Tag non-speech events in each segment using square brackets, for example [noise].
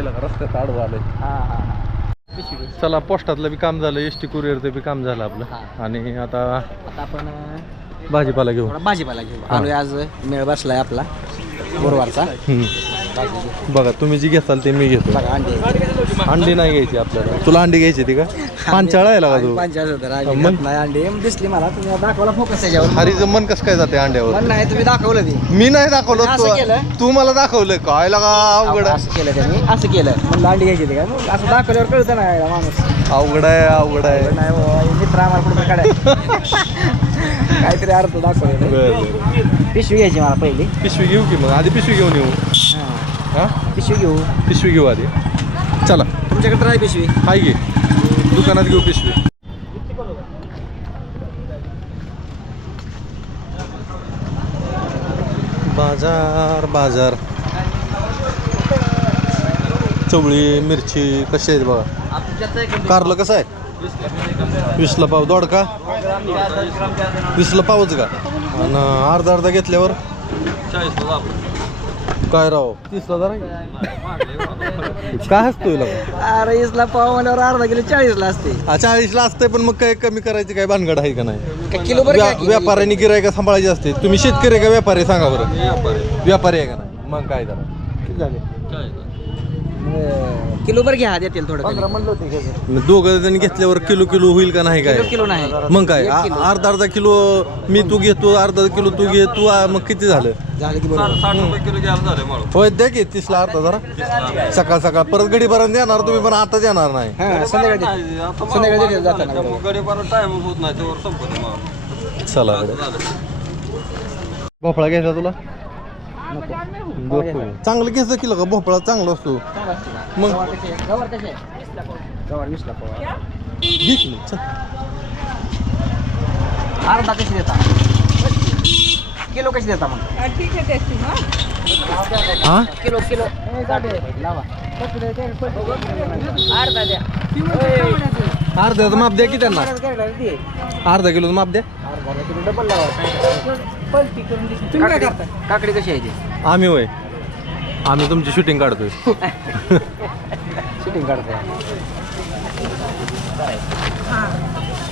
याला का? रस्त्यात आडवं आलंय. चला पोस्टातलं बी काम झालं एस टी कुरिअरचं बी काम झालं आपलं. आणि आता आता आपण अं, भाजीपाला घेऊ. थोडा भाजीपाला घेऊ. आलोय आज मेळ बसलाय आपला गुरुवारचा. हम्म. बघा तुम्ही जी घेताल ते मी घेतो. बघा अंडे. अंडी नाही घ्यायची आपल्याला. तुला अंडी घ्यायची ती का? पांचाळा आहे का तू. मग? नाही अंडे दिसली मला तुम्ही दाखवला फोकस त्याच्यावर हरीचं मन कसं काय जाते अंड्यावर पण नाही तुम्ही दाखवलं ते. मी नाही दाखवलं असं तू- केलं? तू मला दाखवलं काय लगा अवघड आहे. असं केलं त्यांनी असं केलं. म्हणलं अंडी घ्यायची होती का? मग असं दाखवल्यावर कळतं ना याला माणूस. अवघड आहे अवघड आहे. नाही बाबा, हे मित्र आम्हाला कुठं काढाय [laughs] काहीतरी अर्थ दाखवले बरं, बरं. पिशवी घ्यायची मला पहिली. पिशवी घेऊ की मग? आधी पिशवी घेऊन येऊ. हा. हा? पिशवी घेऊ. पिशवी घेऊ आधी. चला. तुमच्याकडे आहे पिशवी. हाय घे दुकानात घेऊ पिशवी. बाजार बाजार. चवळी मिरची कशी आहेत बघा? कारलं कसं आहे? वीसला पाव. दोडका वीसला पावच का? आणि अर्धा अर्धा घेतल्यावर काय राव? तीसला जरा काय हसतोय लगा? अरे इसला पाव म्हणल्यावर अर्धा किलो चाळीसला असते. हा, चाळीसला असतंय पण मग काय कमी करायची काय भानगड आहे का नाही? का किलो बरं व्या- घ्या की? व्यापाऱ्यांनी गिरायका सांभाळायची असते. तुम्ही शेतकरी आहे का व्यापारी? सांगा बरं. व्यापारी. आहे का नाही? मग काय जरा. किती झाले? अं, किलो बरं घ्या देतील थोडं कमी. दोघं जण घेतल्यावर किलो किलो होईल का नाही काय? किलो किलो नाही. मग काय? एक आ- किलो. अर्धा अर्धा किलो मी तू घेतो अर्धा किलो तू घे तू आ, मग किती झालं? झालं की बरोबर. होय द्या की तीसला अर्धा जरा. सकाळ सकाळ. परत गडीपर्यंत येणार तुम्ही पण आता येणार नाही. हा संध्याकाळी. संध्याकाळी जाताना. चला भोपळा घ्यायचा तुला. चांगलं घ्यायचं किलो का? भोपळा चांगला असतो. मग? गवार? गवार वीसला. घे चल. अर्धा कशी देता? किलो कशी देता मग? हा किलो किलो. लावा. अर्धा द्या. अर्ध्याचं माप द्या की त्यांना. अर्धा किलोचं माप द्या अर्धा किलो डबल लावा. काकडी- काकडी कशी आहे ती? आम्ही होय. आम्ही तुमची शूटिंग काढतोय. [laughs] शूटिंग काढतो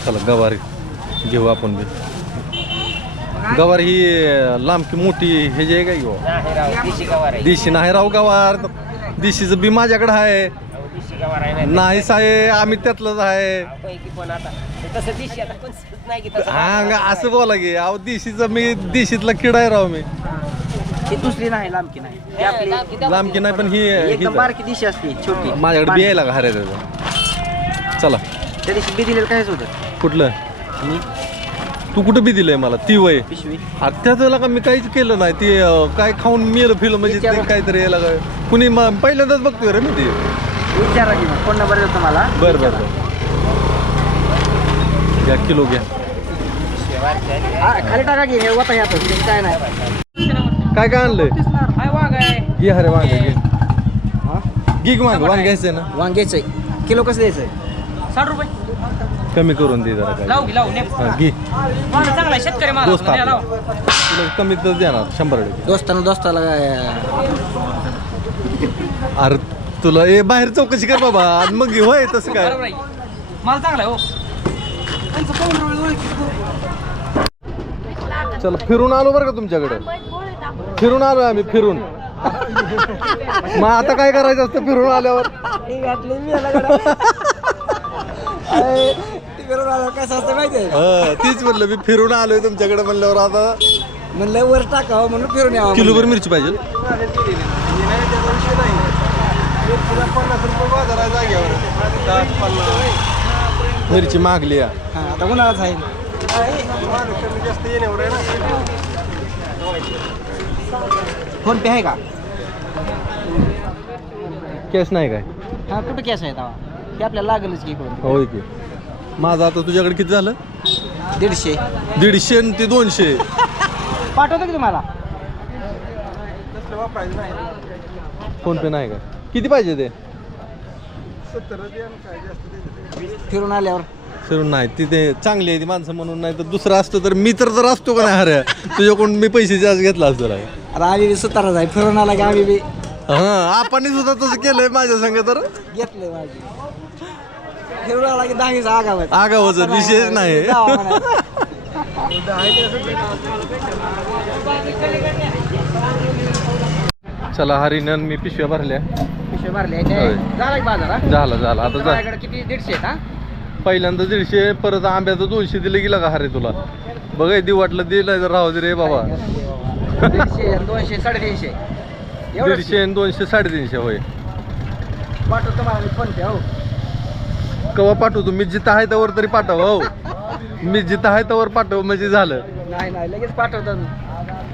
चला गवार घेऊ आपण बी. गवार ही लांबकी मोठी हे जे आहे का देशी गवार आहे. दिशी नाही राव गवार. दिशीचं बी माझ्याकडे आहे. देशी गवार आहे नाही साहेब आम्ही त्यातलंच आहे. पैकी पण आता. तसं देशी आता पण नाही की तसं हा ग, असं बोला की अहो दिशीचं मी दिशीतला किडा आहे राव मी. ही दुसरी नाही लांबकी नाही. ही आपली लांबकी नाही पण ही हीच एकदम आहे. बारकी दिशी असते छोटी. माझ्याकडे बी यायला का हरे त्याचं. चला. त्या दिवशी बी दिलेलं कायच होतं. कुठलं? मी तू कुठं बी दिलंय मला? ती वय. पिशवी. त्याचं का मी काहीच केलं नाही? ते अं, काय खाऊन मेलं फिल म्हणजे ते. काहीतरी याला काय कुणी म- पहिल्यांदाच बघतोय रे मी ते. विचारा की मग. फोन नंबर देतो मला बर बर बर. घ्या किलो घ्या. हा, खाली टाका की हे ह्यात काय नाही. काय काय आणलंय? घे अरे वांग घे हा? वांग वांग घ्यायचंय ना? वांग्याचं किलो कसं द्यायचं साठ रुपये. कमी करून दे जरा लावू काय लावू ने हा, घे. माणूस चांगला आहे, शेतकरी माणूस दोस्त म्हणजे आपला. तुला देणार शंभर टक्के. दोस्ताना दोस्ताला काय? अरे तुला ए बाहेर चौकशी कर बाबा. आणि मग घे होय तसं काय? बरोबर आहे. माल चांगला आहे हो. चल फिरून आलो बरं का तुमच्याकडे? फिरून आलो आम्ही फिरून. मग आता काय करायचं असतं फिरून आल्यावर? [laughs] कसं असतं माहिती आहे हा, तीच म्हणलं मी फिरून आलोय तुमच्याकडे म्हणल्यावर आता. म्हणलं वर टाकावं म्हणून फिरून यावं किलोभर मिरची पाहिजे. मिरची मागली या. हा, आता उन्हाळाच आहे फोन पे आहे का? कॅश नाही काय? हा कुठं कॅस आहे तेव्हा हे आपल्याला लागलच की इकडून. होय की. माझं आता तुझ्याकडे किती झालं? दीडशे. दीडशे आणि ते दोनशे. [laughs] पाठवतो की तुम्हाला? फोन पे नाही काय किती पाहिजे ते? फिरून आल्यावर. फिरून नाही तिथे चांगली आहे ती माणसं म्हणून नाही तर दुसरं असतं तर मी तर जर असतो का नाही अरे तुझ्याकडून मी पैसे जास्त घेतला असतो राय आम्ही बी सुताराच आहे फिरून आला की आम्ही बी हा आपण सुद्धा तसं केलंय माझ्या संग तर. घेतलंय माझी. आला की दहावीचा आगावत. आगावच विशेष नाही. चला हरिनन मी पिशव्या भरल्या. पिशव्या भरल्या होय. इथे. झाला की बाजार हा? झाला झाला. आता जा. किती दीडशे आहेत हा? पहिल्यांदा दीडशे परत आंब्याचं दोनशे दिलं गेलं का हरे तुला. बघ दि वाटलं दे नाही तर राहू दे रे बाबा. दीडशे दोनशे साडेतीनशे. एवढंच दीडशे आणि दोनशे साडेतीनशे होय. पाठवतो तुम्हाला मी फोन पे हो. कवा पाठवतो? मी जिथं आहे त्यावर तरी पाठव हो. मी जिथं आहे त्यावर पाठव म्हणजे झालं. नाही नाही लगेच पाठवतो.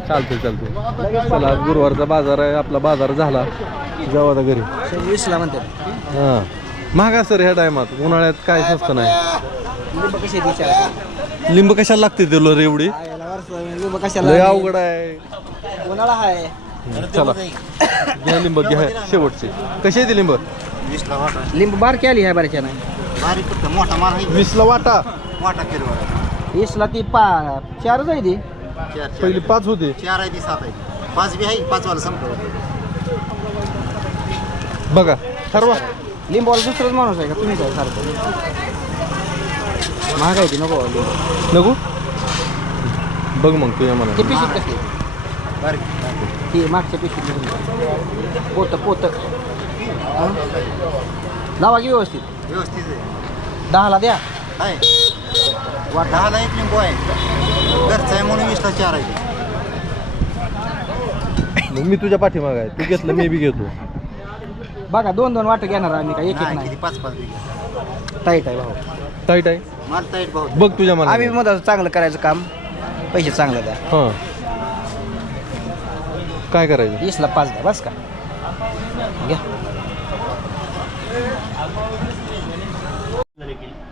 चालतंय चालतंय. चला आज गुरुवारचा बाजार आहे आपला बाजार झाला. जाऊ आता घरी. वीसला म्हणतात. हां. महागा सर ह्या टायमात. उन्हाळ्यात काय स्वस्त नाही. लिंब कशी आहे लिंब कशाला लागते तुला रे एवढी? लिंब लय कशाला अवघड आहे. उन्हाळा आहे चला. घ्या लिंब घ्या शेवटचे. कशी आहे ती लिंब? लिंब बारकी आली आहे बऱ्याच्या नाही बारीक फक्त मोठा माल आहे. वीसला वाटा. मोठा किरवा वीसला ती पा चारच आहे ती. चार पहिली चार पाच होते. चार आहे ती सात आहे. पाच बी आहे पाच वाला संपलं बघा ठरवा. लिंबवाला दुसरंच माणूस आहे का? तुम्हीच आहे सारखं. महाग आहे ती नको. लिंब नको? बघ मग तुझ्या ती मना पिशवीत कसली? ती मागच्या पिशवीत पोत पोत. लावा की व्यवस्थित? व्यवस्थित आहे. दहाला द्या. आहे दहाला एक लिंबू आहे. घरचा आहे म्हणून वीसला चार आहे. मग मी तुझ्या पाठीमाग आहे. तू घेतलं मी बी घेतो. बघा दोन दोन वाटं घेणार आम्ही काय एक एक नाही. किती? पाच पाच बिघा टाईट आहे भाऊ. टाईट आहे? माल ताईट भाऊ. बघ तुझ्या मना आम्ही मग चांगलं करायचं काम. पैसे चांगले द्या. हां. काय करायचं? वीसला पाच द्या बस का? घ्या.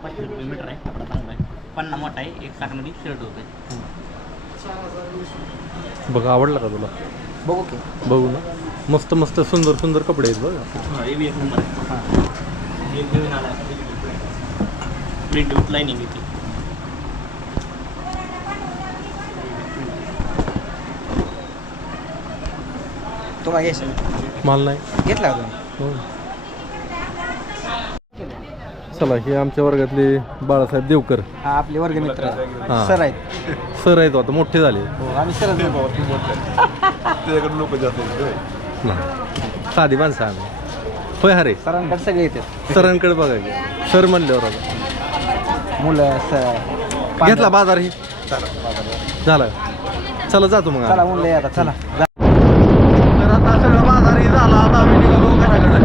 पाचशे रुपये मीटर आहे कपडा चांगला आहे पन्ना मोठा आहे एक साठमध्ये शर्ट होते. बघ आवडला का तुला? बघू की. बघू ना. मस्त मस्त सुंदर सुंदर कपडे आहेत बघ. हे बी एक नंबर आहे. एक नवीन आला प्रिंट लाईनिंग येते तुम्हाला घ्यायचं माल नाही. घेतला का तुम्ही हो. चला हे आमच्या वर्गातले बाळासाहेब देवकर. हा आपले वर्गमित्र हा. सर आहेत. सर आहेत आता मोठे झाले. हो आम्ही सरच नाही. साधी माणसं आम्ही. होय हरे. सरांकडे सगळे येतात. सरांकडे बघा की. सर म्हणल्यावर आता मुलं सर. घेतला बाजार ही. झाला. चला जातो मग चला. मुलं येतात चला. जा. तर आता सगळं बाजार ही झाला आता आम्ही निघालो घराकडे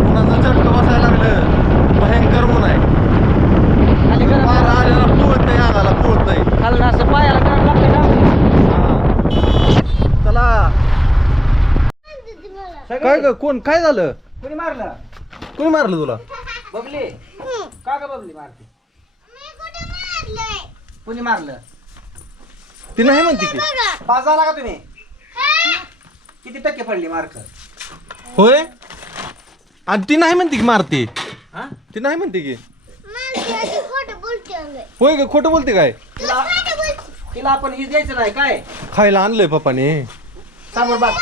उन्हाचं चटकं बसायला लागलं भयंकर ऊन आहे खाली करा. वारा आलेला पोहत नाही आगाला पोहत नाही खाली असं पायाला करावं लागतंय ना चला काय ग कोण? काय झालं? कोणी मारलं? कोणी मारलं तुला? बबली. का ग बबली मारते? कोणी मारलं? ती नाही म्हणते की पास झाला का तुम्ही? किती टक्के पडली मार्क? होय? आणि ती नाही म्हणते की मारते. हा? ती नाही म्हणते की. होय ग खोटं बोलते काय? तिला तिला आपण ही द्यायचं नाही काय? खायला आणलंय पप्पाने. समोर बघ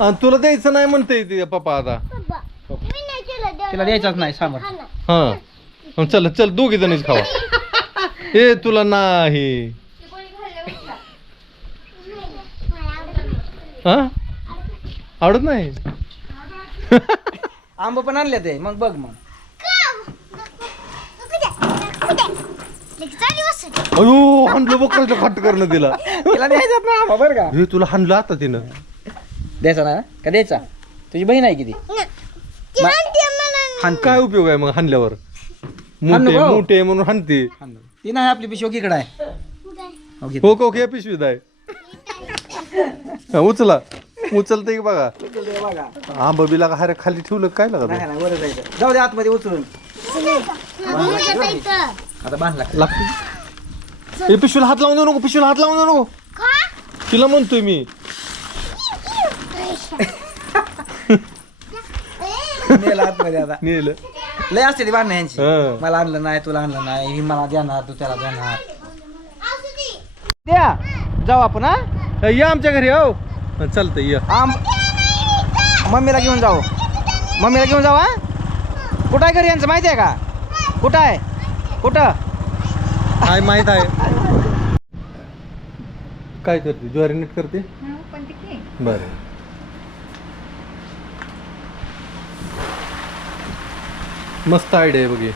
आणि तुला द्यायचं नाही म्हणते ती पप्पा आता. पप्पा, मी नाही केलं देवाला. तिला द्यायचंच नाही समोर हा मग चल चल दोघी जणीच खावा [laughs] ए तुला नाही. हा? आवडत नाही? [laughs] आंब पण आणले ते मग बघ मग. अयो हाणलं बघ कसलं खट करणं तिला. तिला द्यायचं ना आंबा बरं का? हे तुला हाणलं आता तिनं. द्यायचा ना? का द्यायचा? तुझी बहीण आहे किती? ना. ती मा- म्हणते मला. हाण काय उपयोग आहे मग हाणल्यावर? हाणलं मोठे भाऊ. मोठे म्हणून हाणते. ती नाही आपली पिशवी इकडे आहे? हो, घे. हो का ओके पिशवीत आहे. हा, उचला. उचलतंय की बघा? आंब बिला का हारे खाली ठेवलं काय लागत नाही नाही जाऊ दे आतमध्ये उचलून. आता बांधला लागते ए पिशवीला हात लावून देऊ नको पिशवीला हात लावून देऊ नको. तिला म्हणतोय मी. नेला आतमध्ये आता. नेलं. लय असते ती बांधणं यांची हा. मला आणलं नाही तुला आणलं नाही ही मला देणार तू त्याला देणार. द्या. जाऊ आपण हा? या आमच्या घरी हो. चालतंय या. आम मम्मीला घेऊन जाऊ. मम्मीला घेऊन जाऊ हा? कुठं आहे घरी यांचं माहिती आहे का? कुठं आहे? कुठं? काय माहीत आहे. काय करते? ज्वारी नीट करते? बरं. मस्त आयडिया आहे बघे.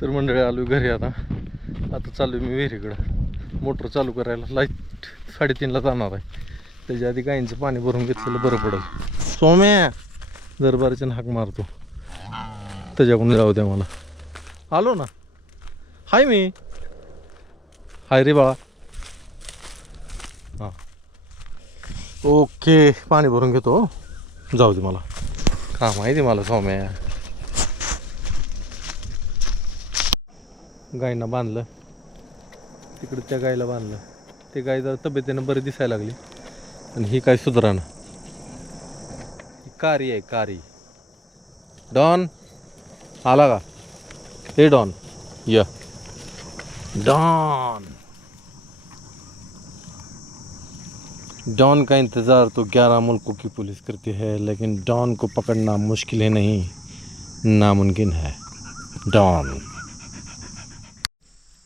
तर मंडळी आलो घरी आता. आता चालू मी विहिरीकडं. मोटर चालू करायला. लाइट साडेतीनला जाणार आहे. त्याच्या आधी गाईंचं पाणी भरून घेतलेलं बरं पडेल. सोम्या दरबारच्या हाक मारतो. त्याच्याकडून जाऊ द्या मला. आलो ना? हाय मी. हाय रे बाळा. ओके पाणी भरून घेतो. हो. जाऊ दे मला. का माहिती मला सोम्या? गायींना बांधलं. तिकडे त्या गायीला बांधलं. ते गाय जरा तब्येतीनं बरी दिसायला लागली. आणि ही काय सुधारणा? ही कारी आहे कारी. डॉन आला का? हे डॉन. य. डॉन. डॉन का इंतज़ार तो ग्यारह मुल्कों की पुलिस करती है लेकिन डॉन को पकड़ना मुश्किल ही नहीं नामुमकिन है। डॉन।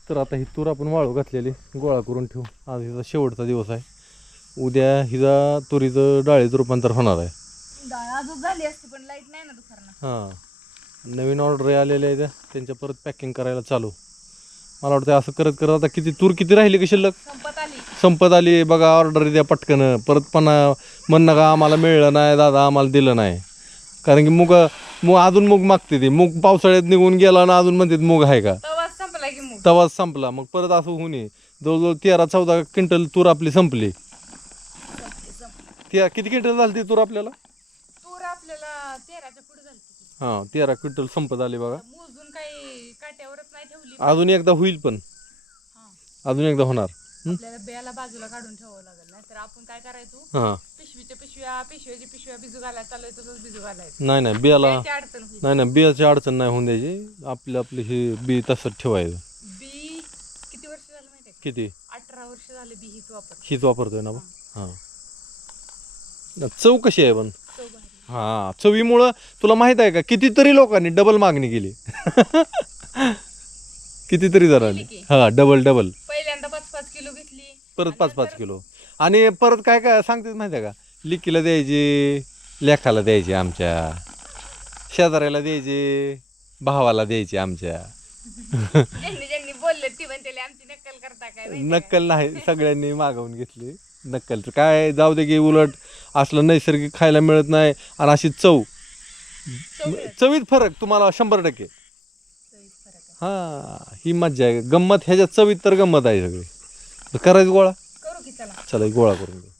तर आता ही तूर आपण वाळू घातलेली गोळा करून ठेवू. आज हिचा शेवटचा दिवस आहे. उद्या हिचा तुरीचं डाळीचं रूपांतर होणार आहे. डाळ अजून झाली असती पण लाइट नाही ना दुपारनं. हां. नवीन ऑर्डर आलेल्या आहेत त्यांच्या परत पॅकिंग करायला चालू. मला वाटतं असं करत करत आता किती तूर किती राहिली का शिल्लक? संपत आली. संपत आली. बघा ऑर्डर द्या पटकन. परत पण म्हणणं का आम्हाला मिळलं नाही दादा आम्हाला दिलं नाही. कारण की मुग मग अजून मूग मागते ती. मूग पावसाळ्यात निघून गेला ना अजून म्हणते मूग आहे का? तवा संपला की मग. तवाच संपला. मग परत असं होऊ नये जवळजवळ तेरा चौदा क्विंटल तूर आपली संपली. त्या किती क्विंटल झाली ती तूर आपल्याला? तूर आपल्याला तेराच्या पुढे झाली हां तेरा क्विंटल संपत आली बघा. काट्यावरच नाही ठेवली अजून एकदा होईल पण. अजून एकदा होणार? आपल्याला बियाला बाजूला काढून ठेवावं लागेल नाही तर आपण काय करायचो? हां. पिशवीच्या पिशव्या पिशव्याच्या पिशव्या भिजू घालायला चालू तसंच भिजू घालायचं. नाही नाही बियाला त्याची अडचण होईल. नाही नाही बियाची अडचण नाही होऊन द्यायची. आपली आपली ही बी तसंच ठेवायचं. बी किती वर्ष झालं माहितीये का? किती? अठरा वर्ष झाले बी हीच वापर हीच वापरतोय ना हां. चव कशी आहे पण. हां चवीमुळं तुला माहीत आहे का? कितीतरी लोकांनी डबल मागणी केली. [laughs] कितीतरी जणांनी केली की? हां डबल डबल पहिल्यांदा पाच पाच किलो घेतली. परत पाच पाच किलो. आणि परत काय काय सांगते माहिती आहे का? लिकीला द्यायची लेखाला द्यायची आमच्या. शेजाऱ्याला द्यायची भावाला द्यायची आमच्या. ज्यांनी ज्यांनी बोलले ती म्हणते आमची नक्कल करता काय माहिती आहे नक्कल नाही सगळ्यांनी मागवून घेतली. नक्कल. तर काय जाऊ दे की उलट असलं नैसर्गिक खायला मिळत नाही. आणि अशी चव. चव मिळत. चवीत फरक तुम्हाला शंभर टक्के. हा ही मज्जा आहे. गंमत ह्याच्यात चवीत तर गंमत आहे सगळी. करायचं गोळा? करू की चला. चला एक गोळा करून घेऊ.